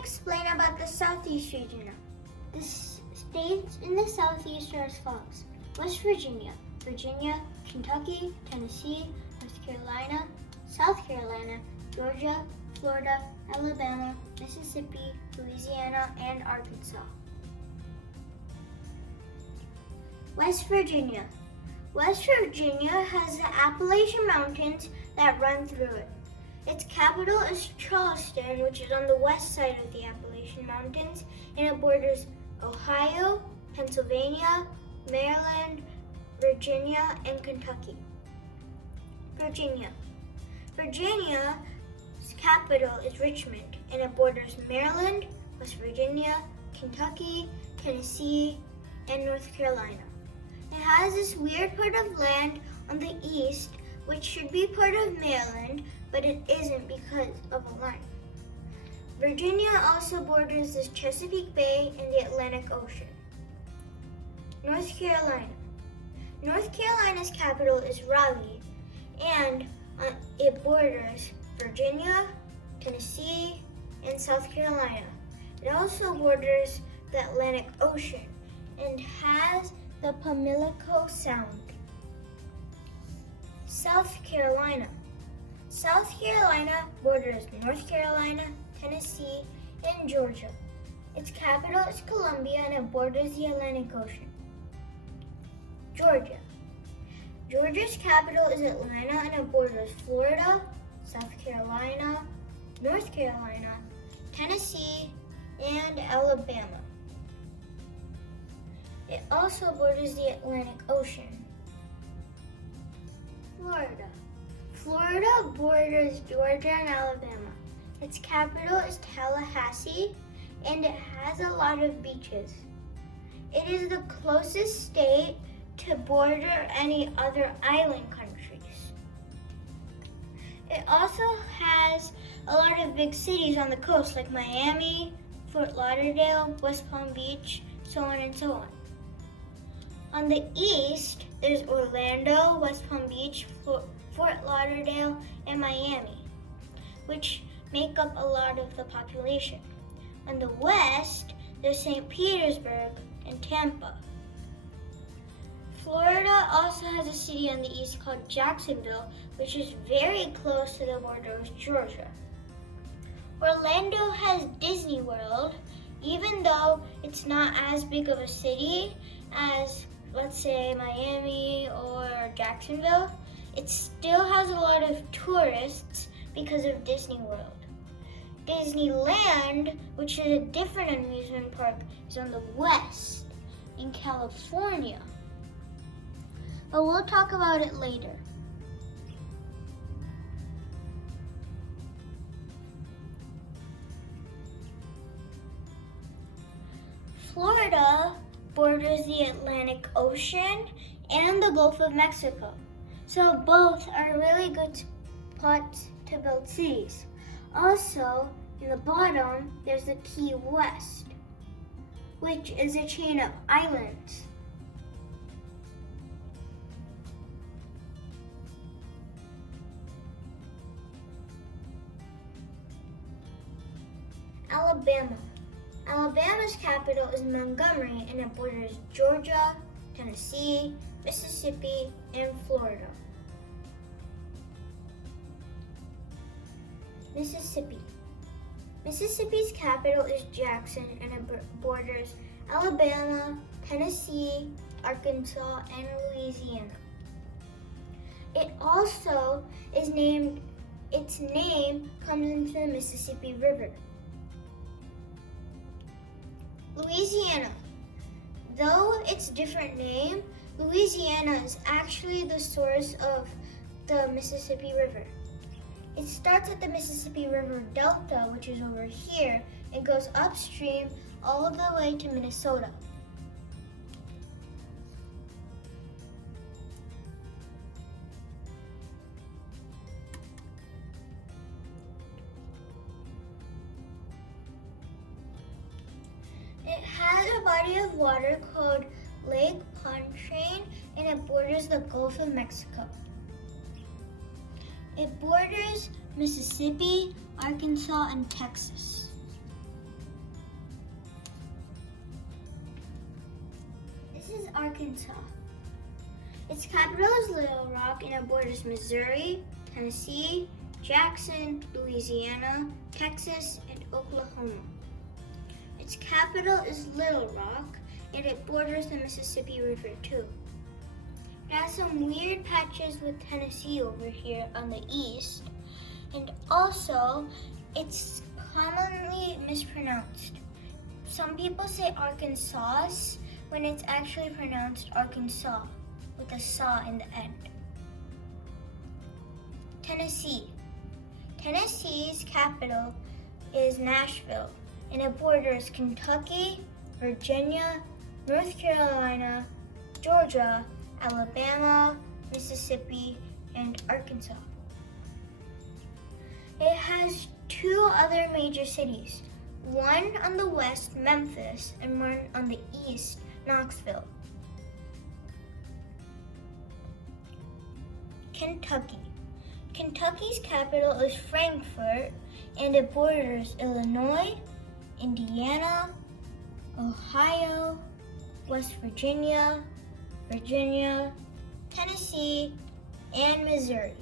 explain about the Southeast region now. The states in the Southeast are as follows. West Virginia, Kentucky, Tennessee, North Carolina, South Carolina, Georgia, Florida, Alabama, Mississippi, Louisiana, and Arkansas. West Virginia. West Virginia has the Appalachian Mountains that run through it. Its capital is Charleston, which is on the west side of the Appalachian Mountains, and it borders Ohio, Pennsylvania, Maryland, Virginia, and Kentucky. Virginia. Virginia's capital is Richmond, and it borders Maryland, West Virginia, Kentucky, Tennessee, and North Carolina. It has this weird part of land on the east, which should be part of Maryland, but it isn't because of a line. Virginia also borders the Chesapeake Bay and the Atlantic Ocean. North Carolina. North Carolina's capital is Raleigh, and it borders Virginia, Tennessee, and South Carolina. It also borders the Atlantic Ocean and has the Pamlico Sound. South Carolina. South Carolina borders North Carolina, Tennessee, and Georgia. Its capital is Columbia, and it borders the Atlantic Ocean. Georgia. Georgia's capital is Atlanta, and it borders Florida, South Carolina, North Carolina, Tennessee, and Alabama. It also borders the Atlantic Ocean. Florida. Florida borders Georgia and Alabama. Its capital is Tallahassee, and it has a lot of beaches. It is the closest state to border any other island countries. It also has a lot of big cities on the coast like Miami, Fort Lauderdale, West Palm Beach, so on and so on. On the east, there's Orlando, West Palm Beach, Fort Lauderdale, and Miami, which make up a lot of the population. On the west, there's St. Petersburg and Tampa. Florida also has a city on the east called Jacksonville, which is very close to the border with Georgia. Orlando has Disney World, even though it's not as big of a city as, let's say, Miami or Jacksonville. It still has a lot of tourists because of Disney World. Disneyland, which is a different amusement park, is on the west in California. But we'll talk about it later. Florida borders the Atlantic Ocean and the Gulf of Mexico. So both are really good spots to build cities. Also, in the bottom, there's the Key West, which is a chain of islands. Alabama. Alabama's capital is Montgomery, and it borders Georgia, Tennessee, Mississippi, and Florida. Mississippi. Mississippi's capital is Jackson, and it borders Alabama, Tennessee, Arkansas, and Louisiana. It also is named, its name comes into the Mississippi River. Louisiana. Though it's a different name, Louisiana is actually the source of the Mississippi River. It starts at the Mississippi River Delta, which is over here, and goes upstream all the way to Minnesota. It has a body of water called Lake Pontchartrain, and it borders the Gulf of Mexico. It borders Mississippi, Arkansas, and Texas. is Arkansas. Its capital is Little Rock and it borders Missouri, Tennessee, Jackson, Louisiana, Texas, and Oklahoma. Its capital is Little Rock and it borders the Mississippi River too. It has some weird patches with Tennessee over here on the east, and also it's commonly mispronounced. Some people say Arkansas when it's actually pronounced Arkansas with a saw in the end. Tennessee. Tennessee's capital is Nashville, and it borders Kentucky, Virginia, North Carolina, Georgia, Alabama, Mississippi, and Arkansas. It has two other major cities, one on the west, Memphis, and one on the east, Knoxville. Kentucky. Kentucky's capital is Frankfort, and it borders Illinois, Indiana, Ohio, West Virginia, Virginia, Tennessee, and Missouri.